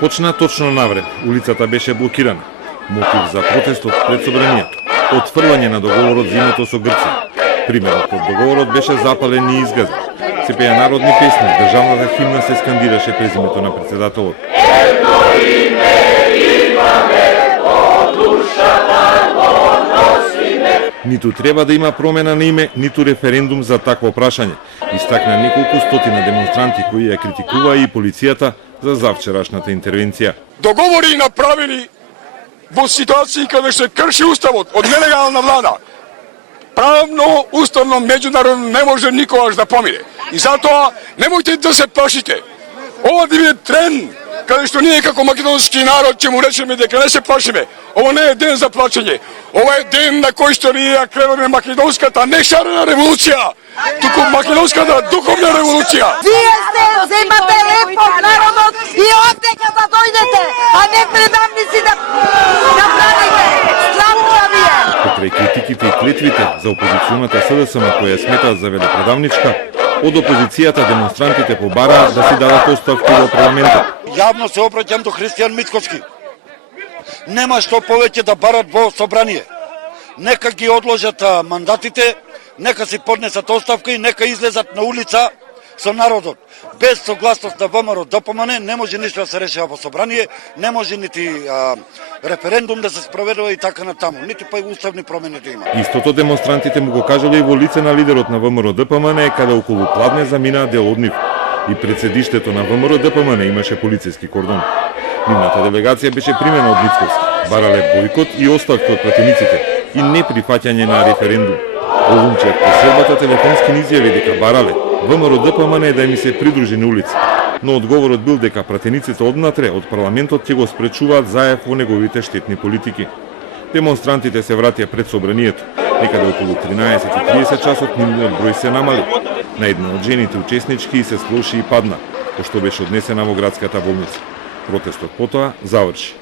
Почна точно навреме. Улицата беше блокирана. Мотив за протестот пред собранието. Отфрлање на договорот за името со Грција. Примерот од договорот беше запален и изгазен. Се пеја народни песни, државната химна се скандираше през името на председателот. Едно име имаме, од душата го носиме. Ниту треба да има промена на име, ниту референдум за такво прашање. Истакна неколку стотина демонстранти кои ја критикуваа и полицијата за завчерашната интервенција. Договори направени во ситуација каде се крши уставот од нелегална влада. Правно, уставно, меѓународно не може никогаш да помине. И затоа немојте да се плашите. Ова да биде тренд, каде што ние како македонски народ ќе му речеме дека не се плашиме. Ова не е ден за плачење. Ова е ден на кој што ние ја кренеме македонската не шарена револуција, туку македонската духовна револуција. Вие сте земате леп од народот и овдека да дојдете, а не предавници да правите. Славно вие! Покрај критиките и клетвите за опозиционата СДСМ која сметаат за велепредавничка, од опозицијата демонстрантите побараа да си дадат оставки во парламентот. Јавно се обраќам до Христијан Мицковски. Нема што повеќе да барат во собрание. Нека ги одложат мандатите, нека си поднесат оставка и нека излезат на улица со народот. Без согласност на ВМРО ДПМН не може ништо да се решава во собрание, не може нити референдум да се спроведува и така натаму, нити па и уставни промени да има. Истото демонстрантите му го кажале и во лице на лидерот на ВМРО ДПМН каде околу Пладне заминаа дел од нив. И пред седиштето на ВМРО ДПМН имаше полициски кордон. Нивната делегација беше примена од Мицковски. Барале бойкот и оставки од пратениците и неприфаќање на референдум. Олумчев по средбата телефонски ни изјави дека барале ВМРО ДПМН да ми се придружи на улица. Но одговорот бил дека пратениците однатре од парламентот ќе го спречуваат заев во неговите штетни политики. Демонстрантите се вратија пред собранието. Некаде околу 13:30 часот нивниот број се намали. На една од жените учеснички се слоши и падна, пошто беше однесена во градската болница. Протестот потоа заврши.